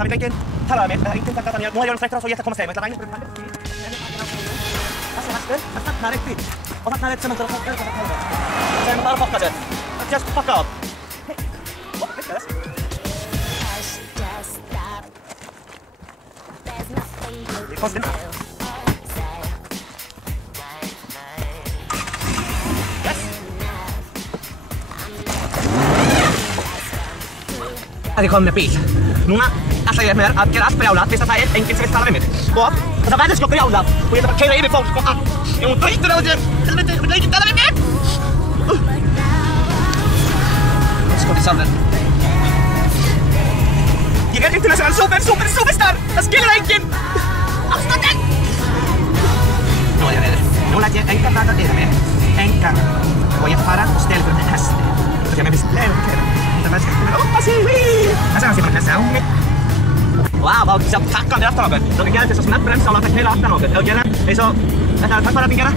tar vi bänken, talar med, inte tänka att nu har jag en sträckare så jättekomma sig, men jag regnar på det. Jag fattar riktigt. Och fattar rätt som inte har fått ut. Sen bara fucka det. Just fuck up. Hey. What is this? Konstigt. Det kommer bil. Núna ætla ég mér að gera allt brjálað fyrst að það enginn sem vill tala við mig. Sko, það verður sko brjálað og ég þarf að keyra yfir fólk sko. Ef hún breytir á þessu, helviti, hún vill ekki tala við mig. Sko, til samverð. Ég international superstar. Það skilur enginn. Afstandinn. Nú ég reyður. Nú læt ég engan taka yfir mig. Engan. Og ég fara og stela fyrir mig hesti. Því að mér finnst leiður að keyra. Mas masih berkesan. Wow, wat is dat takken eraf hebben. Dat ik het is net bremsen al dat hele achter ook. Elke keer. Hey zo. Het tak para pinggir.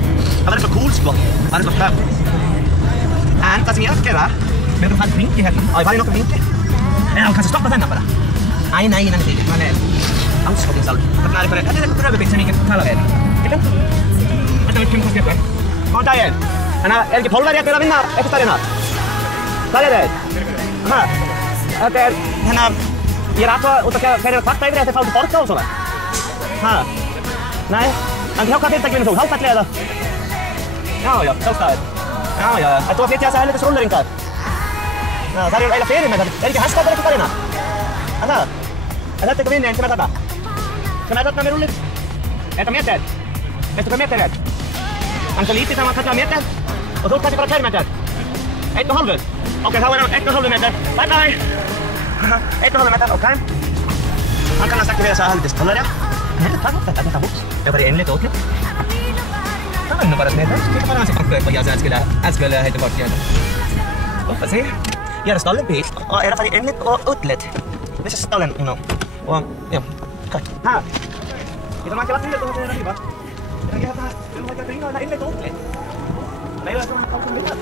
Dat is zo cool squat. Dat is zo knap. En dat is niet keer. Met een vinkie hier. Ai, waar nog een vinkie? Ja, kan ze stoppen dan bara. Ai, nee. Maar nee. Anders gaat het zal. Dat naar de het is een prøve beetje niet tala weer. Kijk. Het is een beetje kort. Kom daar in. En elke polver jag vinna. Efter starten. Där är det. Aha. Det är hennar ég atva út að fyrir að kvarta yfir þetta fá til borga og svona. Ha. Nei. En hjá hvað fyrirtæki þú? Hálfalli eða? Já, sjálfstæðir. Já. Þetta var flytja þessa helvitis rúlleringar. Já, það eru eiginlega fyrir mig. Það ekki hestar eitthvað þar innan. Er það? Er þetta eitthvað vinni sem þarna? Sem þarna með rúllið? Er þetta meter? Veistu hvað meter er? Hann svo lítið sem að kalla meter og þú kannski bara 2 meter. 1,5. Okej, þá er hann 1,5 meter. Bye. 1,5 meter, okej. Hann kann að sagt við þessa helvitis tónverja. Þetta hús. Ég bara í einlit og óklipp. Það var nú bara sniðt. Ég bara hans í banku eitthvað ég skulle heita bort hérna. Hvað sé? Ég er að stálinn bíl og er að fara í einlit og útlit. Þessi stálinn, Og, já, hvað? Ha? Ég þarf ekki að láta og þetta er að hýfa. Ég þarf ekki að grína þetta einlit og útlit. Nei, það er svona ákveðum bílar.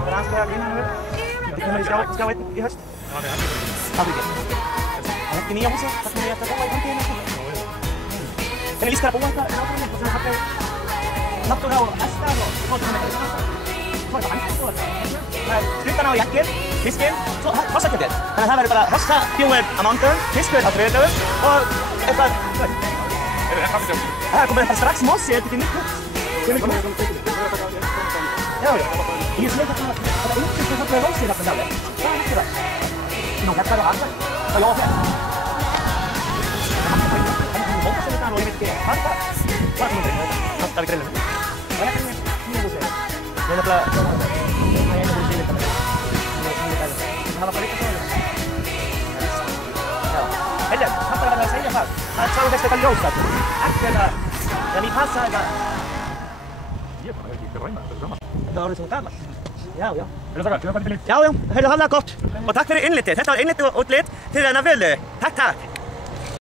Það er aðeins að grína hann vel. Ég kommer í skjá einn í höst. Það fyrir ekki. Það er ekki nýja húsi. Það er ekki að búa í framtíðinu. Hvernig líst þér að búa þetta náttúrulega? Það er svona náttúrulega og hestar og fólk sem ekki svona. Það er bara hægt og það er stuttan á jakkir, fiskinn, svo hossakjöldið. Þannig að það verður bara hossabjúir á mándum, fiskur á þriðjudögum og eitthvað. Það komið bara strax mossi, þetta er ekki nýtt. Já. Ég er slik að það er umkvæmst að það er rósið þetta dalið. Það er ekki það. Nú, þetta er það alltaf. Það er jófið. Það er hópa sem þetta og ég veit ekki hvað það. Hvað er það? Það er við grillinu. Það er ekki mjög húsið. Ég er nefnilega... Það er einu húsið í þetta með. Það var bara líka svona. Já. Heyrðu, það er að segja það. Það er sáðu þess eitthvað ljós þetta. Ekki þetta... Það er passa þetta... Ég er bara ekki ræna þetta gaman. Þetta var svona gaman. Já. Já, heyrðu, það var gott. Og takk fyrir innlitið. Þetta var innlitið og útlit til þennan völu. Takk.